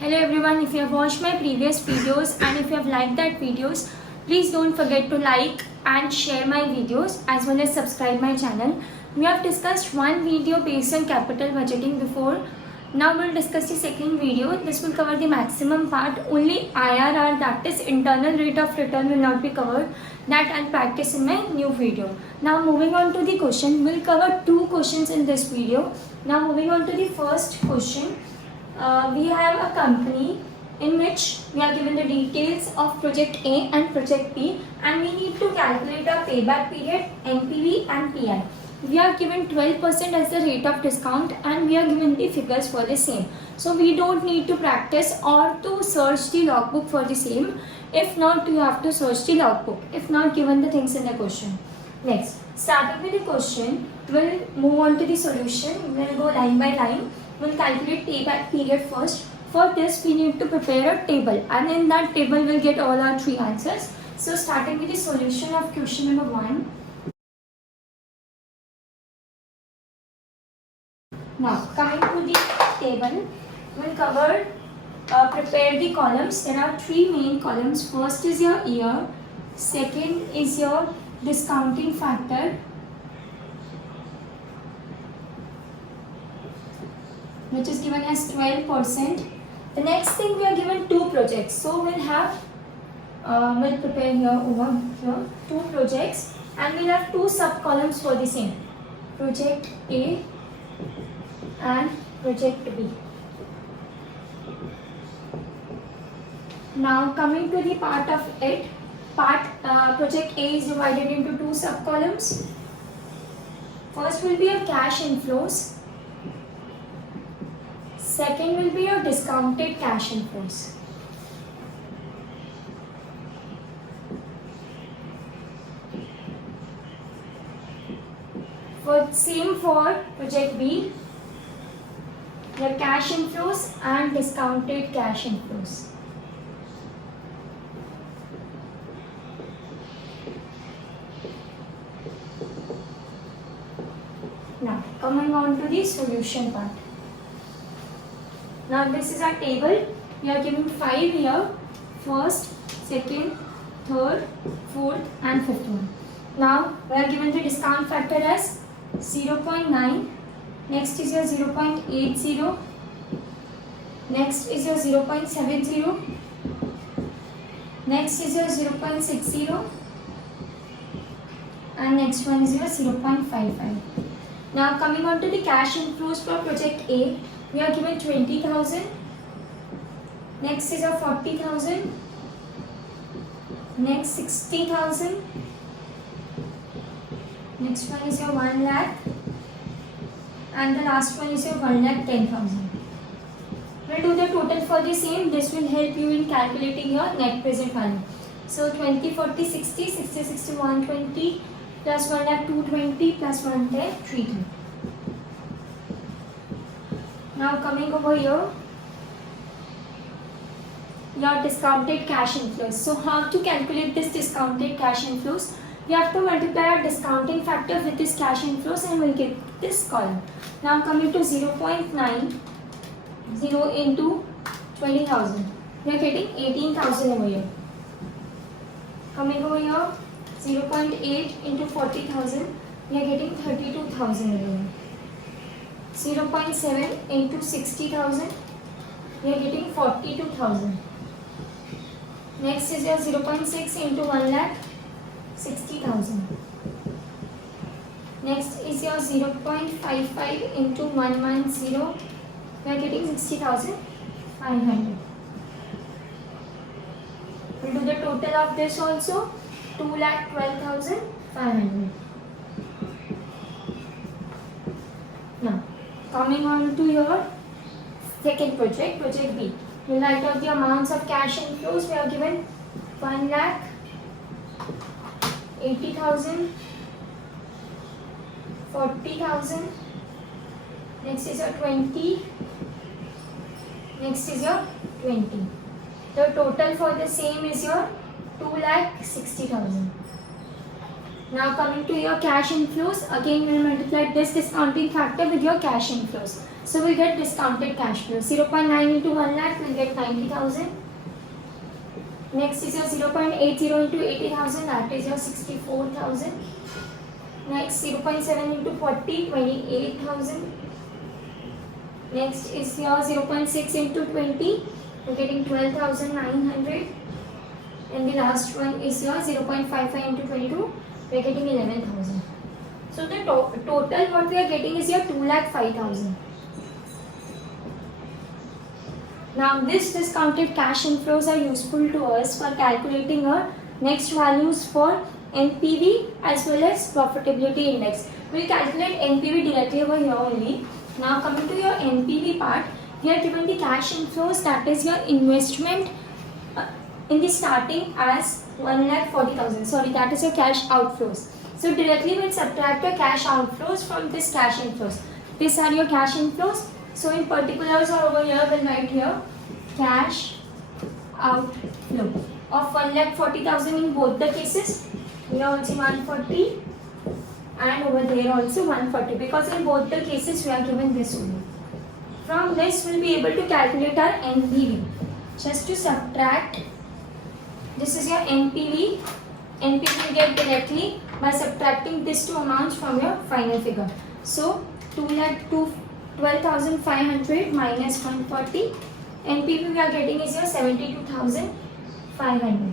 Hello everyone, if you have watched my previous videos and if you have liked that videos, please don't forget to like and share my videos as well as subscribe my channel. We have discussed one video based on capital budgeting before. Now we'll discuss the second video. This will cover the maximum part. Only IRR, that is internal rate of return, will not be covered. That I'll practice in my new video. Now moving on to the question, we'll cover two questions in this video. Now moving on to the first question. We have a company in which we are given the details of project A and project B, and we need to calculate our payback period, NPV and PI. We are given 12% as the rate of discount and we are given the figures for the same. So we don't need to practice or to search the logbook for the same. If not, you have to search the logbook. If not, given the things in the question. Next, starting with the question, we'll move on to the solution. We'll go line by line. We'll calculate payback period first. For this, we need to prepare a table, and in that table, we'll get all our three answers. So, starting with the solution of question number 1. Now, coming to the table, we'll prepare the columns. There are three main columns. First is your year, second is your discounting factor, which is given as 12%. The next thing, we are given two projects. So we'll prepare here over here two projects, and we'll have two sub columns for the same. Project A and project B. Now coming to the part of it, project A is divided into two sub columns. First will be your cash inflows. Second will be your discounted cash inflows. Same for project B, your cash inflows and discounted cash inflows. Now coming on to the solution part. Now this is our table. We are given 5 here. First, second, third, fourth and fifth one. Now we are given the discount factor as 0.9. Next is your 0.80. Next is your 0.70. Next is your 0.60. And next one is your 0.55. Now coming on to the cash inflows for project A. We are given 20,000. Next is your 40,000. Next 60,000. Next one is your 1 lakh. And the last one is your 1,10,000. We'll do the total for the same. This will help you in calculating your net present value. So 20, 40, 60, 60, 60, 120 plus 1 lakh 220 plus 110, 310. Now coming over here, your discounted cash inflows. So how to calculate this discounted cash inflows? We have to multiply our discounting factor with this cash inflows and we'll get this column. Now coming to 0.90 into 20,000. We are getting 18,000 over here. Coming over here, 0.8 into 40,000. We are getting 32,000 over here. 0.7 into 60,000, we are getting 42,000. Next is your 0.6 into 1 lakh, 60,000. Next is your 0.55 into 110, we are getting 60,500. We'll do the total of this also, 2,12,500. Now, coming on to your second project, project B. We'll write out the amounts of cash inflows. We are given 1 lakh, 80,000, 40,000. Next is your 20. Next is your 20. The total for the same is your 2,60,000. Now coming to your cash inflows, again we will multiply this discounting factor with your cash inflows. So we get discounted cash flow. 0.9 into 1 lakh will get 90,000. Next is your 0.80 into 80,000, that is your 64,000. Next 0.7 into 40, 28,000. Next is your 0.6 into 20, we're getting 12,900. And the last one is your 0.55 into 22, we're getting 11,000. So the total what we are getting is your 2,05,000. Now this discounted cash inflows are useful to us for calculating our next values for NPV as well as profitability index. We will calculate NPV directly over here only. Now coming to your NPV part, we are given the cash inflows, that is your investment in the starting as 1,40,000. Sorry, that is your cash outflows. So directly we will subtract your cash outflows from this cash inflows. These are your cash inflows. So in particulars or over here we'll write here cash outflow of 1,40,000 in both the cases. Here also 140 and over there also 140, because in both the cases we are given this only. From this we will be able to calculate our NPV. Just to subtract, this is your NPV. NPV you get directly by subtracting these two amounts from your final figure. So 12,500 minus 140. NPV we are getting is your 72,500.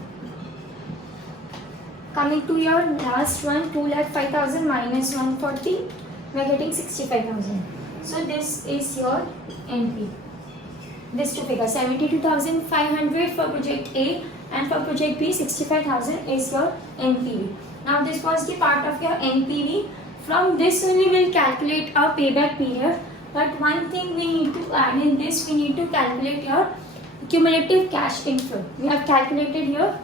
Coming to your last one, 2,05,000 minus 140, we are getting 65,000. So this is your NPV. This two figures, 72,500 for project A and for project B 65,000 is your NPV. Now this was the part of your NPV. From this only we will calculate our payback period. But one thing we need to add in this, we need to calculate your cumulative cash inflow. We have calculated here.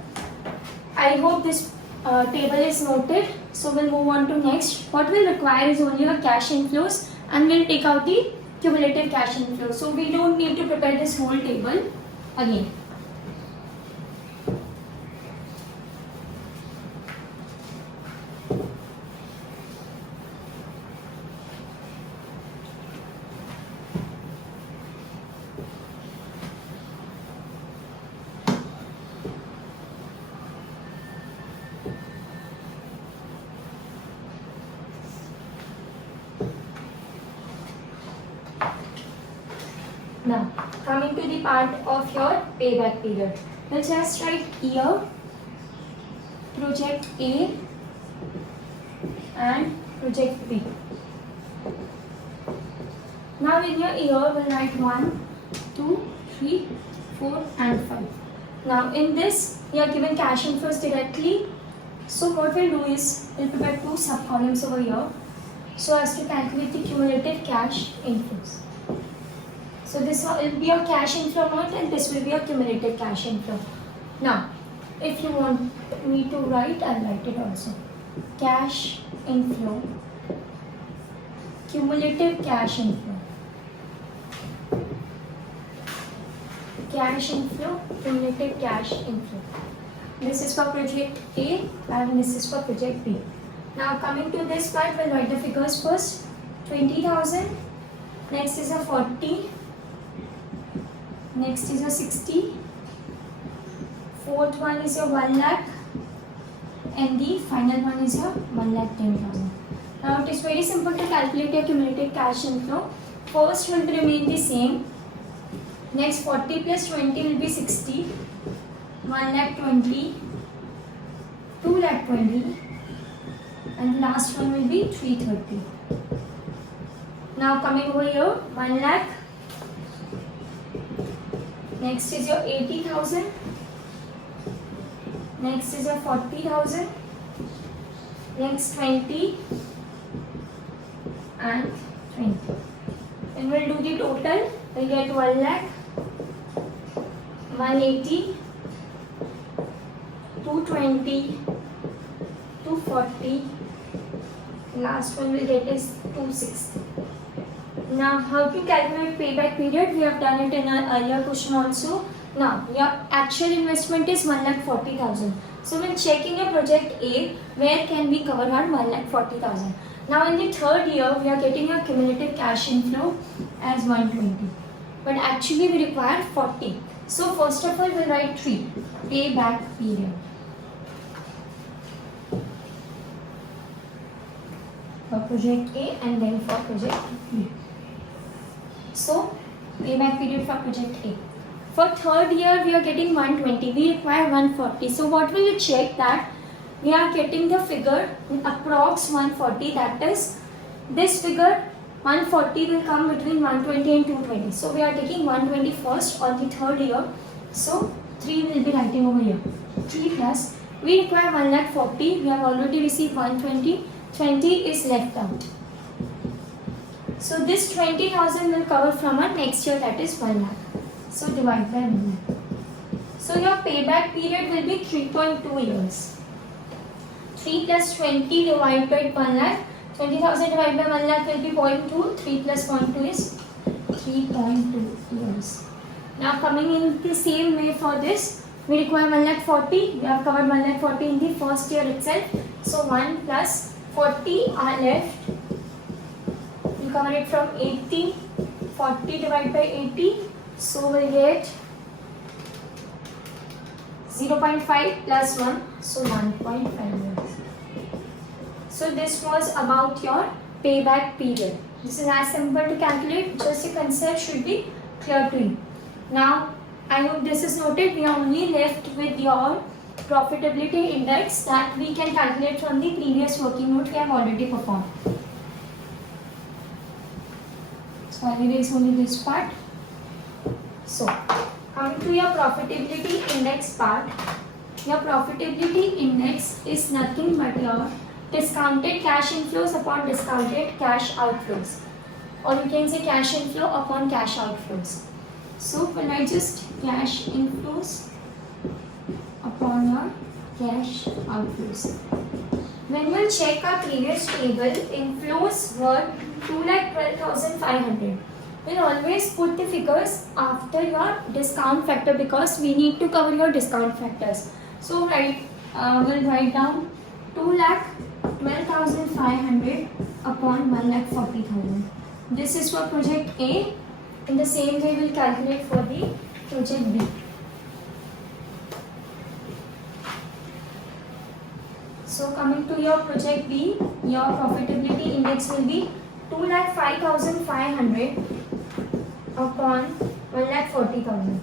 I hope this table is noted. So we'll move on to next. What we'll require is only your cash inflows and we'll take out the cumulative cash inflow. So we don't need to prepare this whole table again. Now, coming to the part of your payback period. We'll just write year, project A and project B. Now in your year, we'll write 1, 2, 3, 4 and 5. Now in this, we are given cash inflows directly. So what we'll do is, we'll prepare two sub-columns over here so as to calculate the cumulative cash inflows. So this will be your cash inflow amount and this will be your cumulative cash inflow. Now, if you want me to write, I'll write it also. Cash inflow, cumulative cash inflow. Cash inflow, cumulative cash inflow. This is for project A and this is for project B. Now coming to this part, we'll write the figures first. 20,000, next is a 40. Next is a 60, fourth one is your 1 lakh and the final one is your 1,10,000. Now it is very simple to calculate your cumulative cash inflow. First will remain the same. Next 40 plus 20 will be 60, 1,20,000, 2,20,000 and the last one will be 330. Now coming over here, 1 lakh. Next is your 80,000. Next is your 40,000. Next 20 and 20. Then we'll do the total. We'll get 1 lakh, 180, 220, 240. Last one we'll get is 260. Now, how to calculate payback period? We have done it in our earlier question also. Now your actual investment is 1,40,000. So when checking your project A, where can we cover our 1,40,000? Now in the third year, we are getting a cumulative cash inflow as 120. But actually we require 40. So first of all, we'll write 3, payback period. For project A and then for project B. So payback period for project A. For third year, we are getting 120. We require 140. So what will you check? That we are getting the figure approx 140. That is, this figure 140 will come between 120 and 220. So we are taking 120 first on the third year. So 3 will be writing over here. 3 plus. We require 1,40,000. We have already received 120. 20 is left out. So this 20,000 will cover from our next year, that is 1 lakh. So divide by 1 lakh. So your payback period will be 3.2 years. 3 plus 20 divided by 1 lakh. 20,000 divided by 1 lakh will be 0.2. 3 plus 0.2 is 3.2 years. Now coming in the same way for this, we require 1,40,000. We have covered 1,40,000 in the first year itself. So 1 plus 40 are left. We cover it from 80. 40 divided by 80. So we'll get 0.5 plus 1. So 1.5 years. So this was about your payback period. This is as simple to calculate. Just the concept should be clear to you. Now, I hope this is noted. We are only left with your profitability index that we can calculate from the previous working note we have already performed. So I will erase only this part. So, coming to your profitability index part, your profitability index is nothing but your discounted cash inflows upon discounted cash outflows, or you can say cash inflow upon cash outflows. So when I just cash inflows upon your cash outflows. When we'll check our previous table, inflows were 2,12,500. We'll always put the figures after your discount factor because we need to cover your discount factors. So we'll write down 2,12,500 upon 1,40,000. This is for project A. In the same way, we'll calculate for the project B. So coming to your project B, your profitability index will be 2,05,500 upon 1,40,000.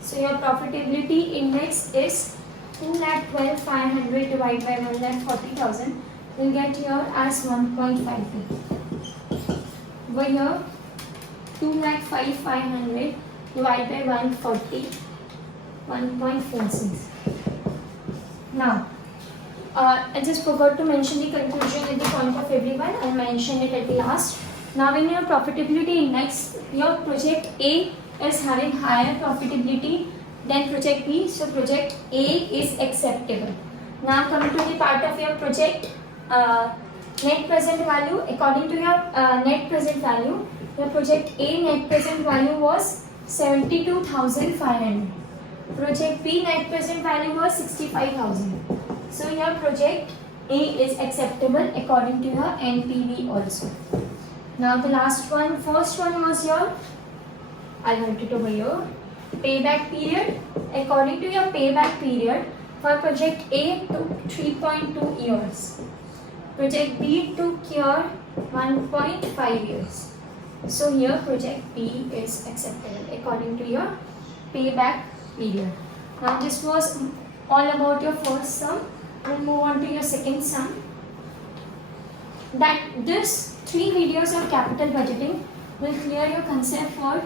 So your profitability index is 2,12,500 divided by 1,40,000. We'll get here as 1.52. Over here, 2,05,500 divided by 140, 1.46. Now, I just forgot to mention the conclusion at the point of everyone. I'll mention it at the last. Now, in your profitability index, your project A is having higher profitability than project B. So, project A is acceptable. Now, coming to the part of your project net present value. According to your net present value, your project A net present value was 72,500. Project B net present value was 65,000. So your project A is acceptable according to your NPV also. Now the last one, first one was your, I'll write it over here, payback period. According to your payback period, for project A took 3.2 years. Project B took your 1.5 years. So here project B is acceptable according to your payback period. Now this was all about your first sum. We'll move on to your second sum. That this 3 videos of capital budgeting will clear your concept for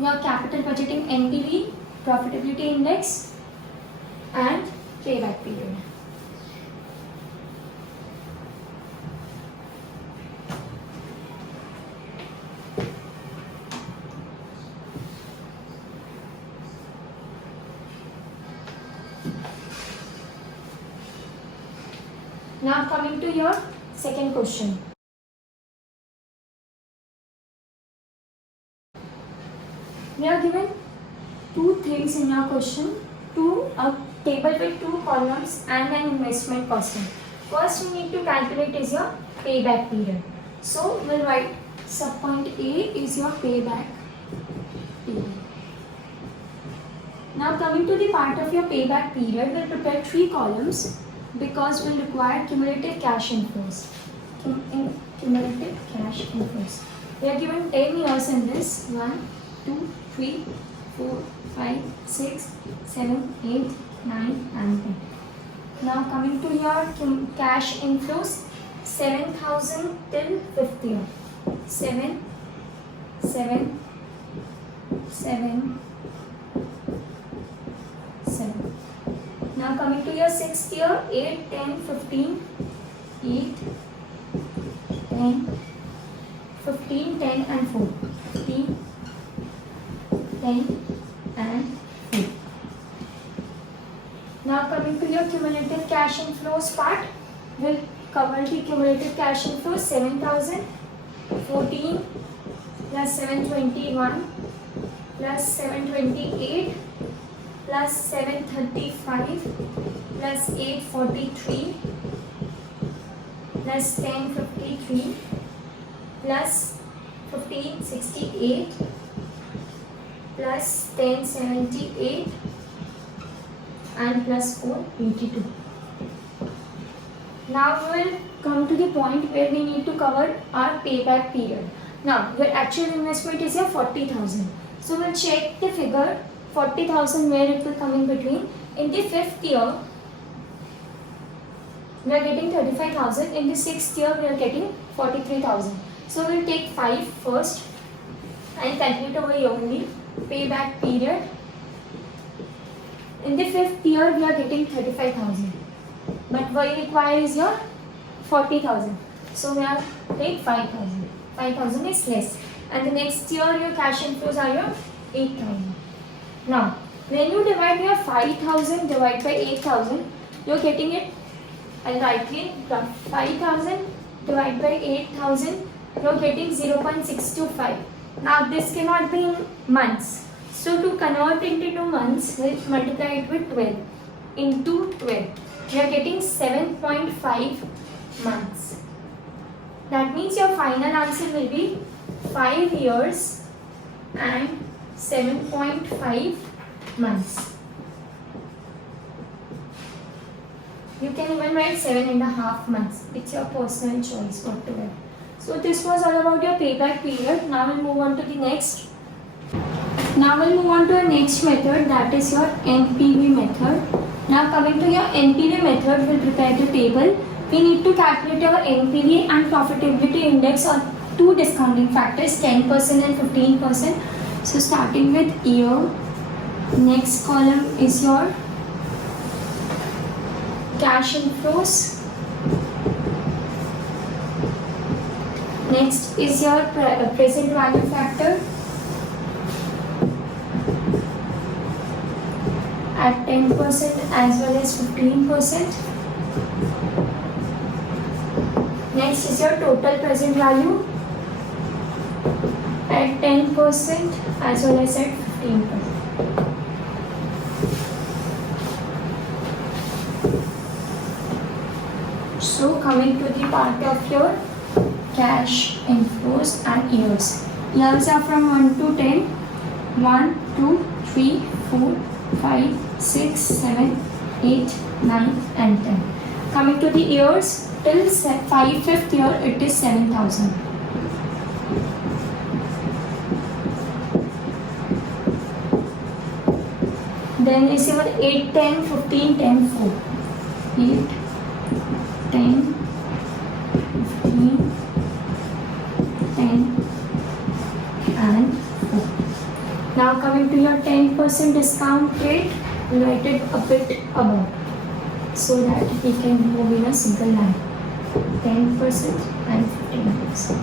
your capital budgeting NPV, profitability index and payback period. Now coming to your second question. We are given two things in your question, a table with two columns and an investment costing. First you need to calculate is your payback period. So we'll write subpoint A is your payback period. Now coming to the part of your payback period, we'll prepare three columns because we'll require cumulative cash inflows. Cumulative cash inflows. We are given 10 years in this. 1, 2, 3, 4, 5, 6, 7, 8, 9 and 10. Now coming to your cash inflows, 7,000 till 5th year. 7, 7, 7, 7. Now coming to your 6th year, 8, 10, 15, 8, 10, 15, 10 and 4. 15, 10 and 4. Now coming to your cumulative cash inflows part, we'll cover the cumulative cash inflows 7,000, 14 plus 721 plus 728 plus 735 plus 843 plus 1053 plus 1568 plus 1078 and plus 482. Now we will come to the point where we need to cover our payback period. Now your actual investment is your 40,000. So we'll check the figure 40,000 where it will come in between. In the 5th year we are getting 35,000. In the 6th year we are getting 43,000. So we'll take 5 first and calculate over here only payback period. In the 5th year we are getting 35,000. But what you require is your 40,000. So we are take 5,000. 5,000 is less. And the next year your cash inflows are your 8,000. Now, when you divide your 5,000 divided by 8,000, you are getting it. I'll write it. 5,000 divided by 8,000, you are getting 0.625. Now this cannot be in months. So to convert into months, we'll multiply it with 12 into 12. We are getting 7.5 months. That means your final answer will be 5 years and 7.5 months. You can even write 7.5 months. It's your personal choice what to write. So this was all about your payback period. Now we'll move on to the next. Now we'll move on to the next method, that is your NPV method. Now coming to your NPV method, we'll prepare the table. We need to calculate our NPV and profitability index on two discounting factors, 10% and 15%. So starting with year, next column is your cash inflows. Next is your present value factor at 10% as well as 15%. Next is your total present value at 10% as well as at 15%. So coming to the part of your cash inflows and years. Years are from 1 to 10. 1, 2, 3, 4, 5, 6, 7, 8, 9 and 10. Coming to the years, till 5th year it is 7,000. Then is your 8, 10, 15, 10, 4. 8, 10, 15, 10 and 4. Now coming to your 10% discount rate, write it a bit above so that we can move in a single line. 10% and 15%.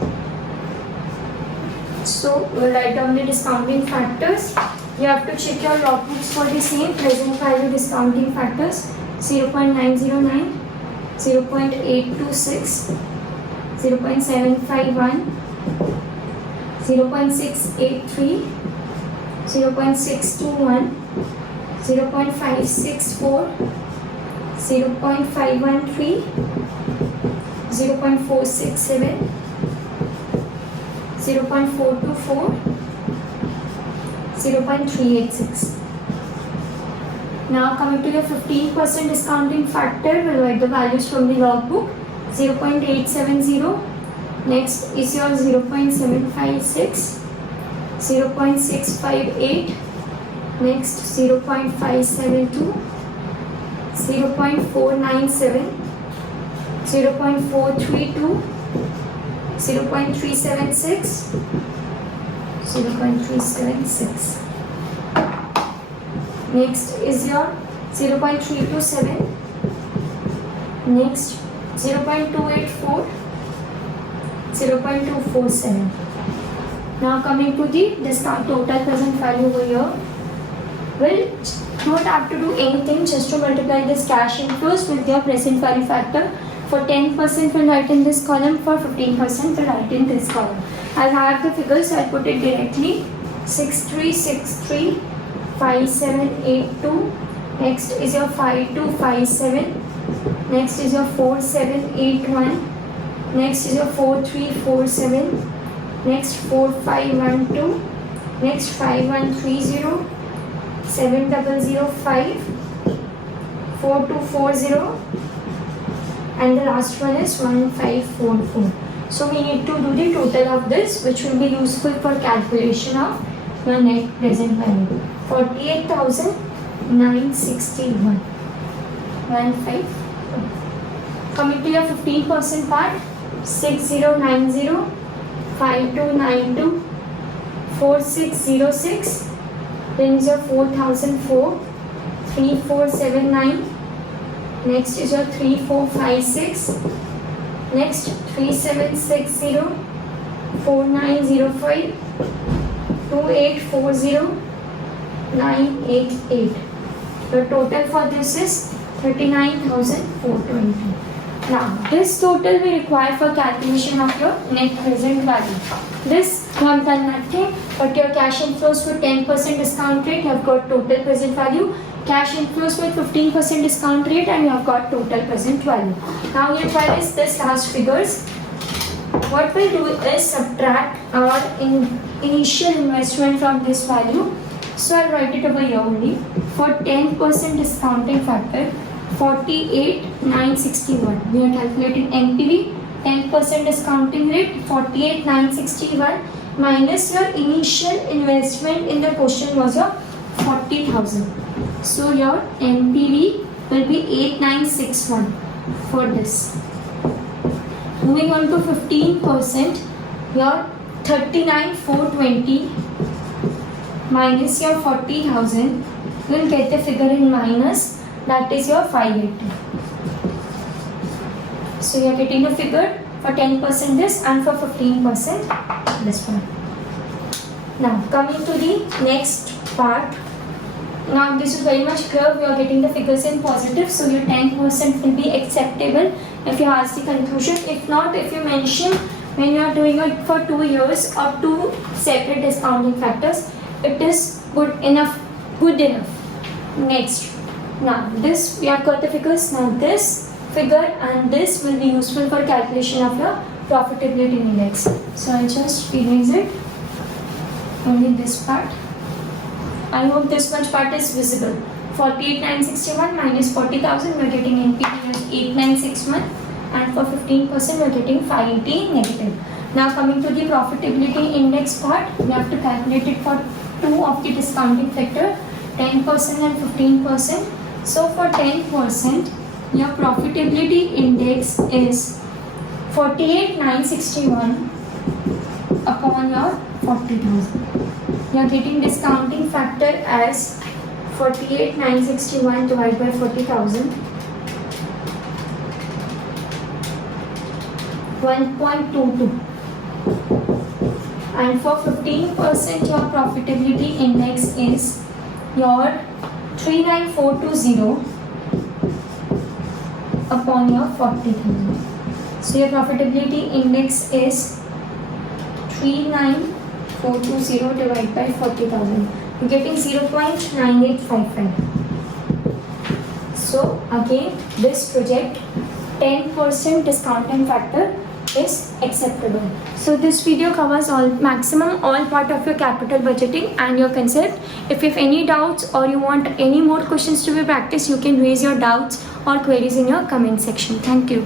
So we'll write down the discounting factors. You have to check your logbooks for the same present value discounting factors: 0.909, 0.826, 0.751, 0.683, 0.621, 0.564, 0.513, 0.467, 0.424, 0.386. Now coming to the 15% discounting factor, we'll write the values from the logbook. 0.870, next is your 0.756, 0.658, next 0.572, 0.497, 0.432, 0.376, 0.376. Next is your 0.327, next 0.284, 0.247. Now coming to the discount total present value over here, we'll not have to do anything, just to multiply this cash inflows with your present value factor. For 10% we'll write in this column, for 15% we'll write in this column. I'll have the figures, so I'll put it directly. 6363, 5782, next is your 5257, next is your 4781, next is your 4347, next 4512, next 5130, 7005, 4240, and the last one is 1544. So we need to do the total of this, which will be useful for calculation of your net present value. 48,961. 154. Coming to your 15% part, 6090, 5292, 4606, then is your 4004, 3479, next is your 3456, next 3760, 4905, 2840, 988. The total for this is 39,420. Now, this total we require for calculation of your net present value. This you have done nothing, but your cash inflows with 10% discount rate, you have got total present value. Cash inflows with 15% discount rate, and you have got total present value. Now, you try this last figures. What we'll do is subtract our initial investment from this value. So I'll write it over here only. For 10% discounting factor, 48,961. We are calculating NPV, 10% discounting rate, 48,961 minus your initial investment in the question was your 40,000. So your NPV will be 8961 for this. Moving on to 15%, your 39,420 minus your 40,000 will get the figure in minus, that is your 580. So you are getting a figure for 10% this and for 15% this one. Now coming to the next part. Now this is very much clear, we are getting the figures in positive, so your 10% will be acceptable if you ask the conclusion. If not, if you mention when you are doing it for 2 years or 2 separate discounting factors, it is good enough. Next, now this we have got the figures. Now this figure and this will be useful for calculation of your profitability index. So I'll just erase it, only this part. I hope this much part is visible. 48,961 minus 40,000, we are getting NPV as 8,961, and for 15% we are getting 580 negative. Now coming to the profitability index part, we have to calculate it for 2 of the discounting factor, 10% and 15%. So for 10%, your profitability index is 48,961 upon your 40,000. You are getting discounting factor as 48,961 divided by 40,000, 1.22. And for 15%, your profitability index is your 39,420 upon your 40,000. So your profitability index is 39,420 divided by 40,000. getting 0.9855. So again, this project 10% discounting factor is acceptable. So this video covers all part of your capital budgeting and your concept. If you have any doubts or you want any more questions to be practiced, you can raise your doubts or queries in your comment section. Thank you.